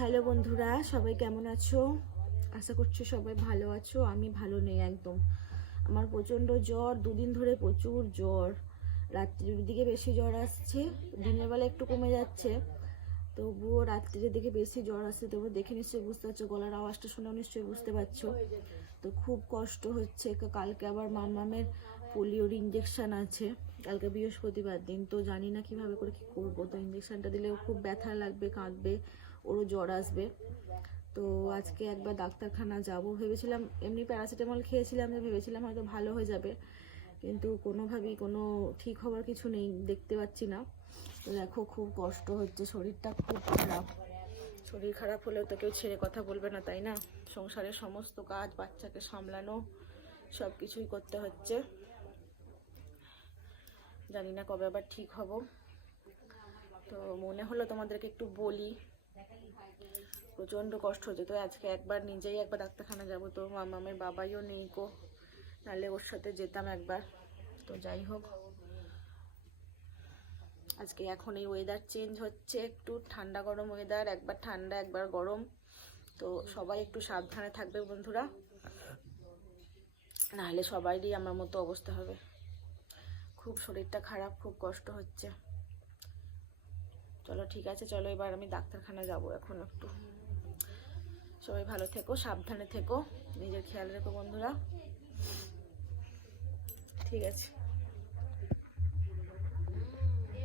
Hello বন্ধুরা, সবাই কেমন আছো? আশা করছি সবাই ভালো আছো, আমি ভালো নেই একদম। আমার প্রচণ্ড জ্বর, দুদিন ধরে প্রচুর জ্বর। রাত্রির দিকে বেশি জ্বর আসছে, দিনের বেলা একটু কমে যাচ্ছে। তবুও রাত্রির দিকে বেশি জ্বর আসছে তবু দেখে নিশ্চয়ই বুঝতে পারছ, গলার আওয়াজটা শুনেও নিশ্চয়ই বুঝতে পারছ। তো খুব কষ্ট হচ্ছে কালকে আবার মামামের পোলিওর ইঞ্জেকশন আছে, কালকে বৃহস্পতিবার দিন। তো জানি না কীভাবে করে কি করব, তো ইঞ্জেকশনটা দিলেও খুব ব্যথা লাগবে, কাঁদবে। ওরও জ্বর আসবে। তো আজকে একবার ডাক্তারখানা যাব। ভেবেছিলাম এমনি প্যারাসিটামল খেয়েছিলাম যে ভেবেছিলাম হয়তো ভালো হয়ে যাবে। কিন্তু কোনোভাবেই কোনো ঠিক হওয়ার কিছু নেই, দেখতে পাচ্ছি না। তো দেখো খুব কষ্ট হচ্ছে, শরীরটা খুব খারাপ। শরীর খারাপ হলেও তো কেউ ছেড়ে কথা বলবে না, তাই না? সংসারের সমস্ত কাজ, বাচ্চাকে সামলানো সব কিছুই করতে হচ্ছে। জানি না কবে আবার ঠিক হব। তো মনে হলো তোমাদেরকে একটু বলি। প্রচণ্ড কষ্ট হচ্ছে। তো আজকে একবার নিজেই একবার ডাক্তারখানা যাব। তো মামামের বাবাইও নেই কো নাহলে ওর সাথে যেতাম একবার। তো যাই হোক। আজকে এখন এই ওয়েদার চেঞ্জ হচ্ছে। একটু ঠান্ডা গরম ওয়েদার একবার ঠান্ডা, একবার গরম। তো সবাই একটু সাবধানে থাকবে বন্ধুরা। নাহলে সবারই আমার মতো অবস্থা হবে। খুব শরীরটা খারাপ, খুব কষ্ট হচ্ছে। চলো, ঠিক আছে, চলো, এবার আমি ডাক্তারখানা যাব এখন একটু। সবাই ভালো থেকো, সাবধানে থেকো, নিজের খেয়াল রেখো বন্ধুরা। ঠিক আছে।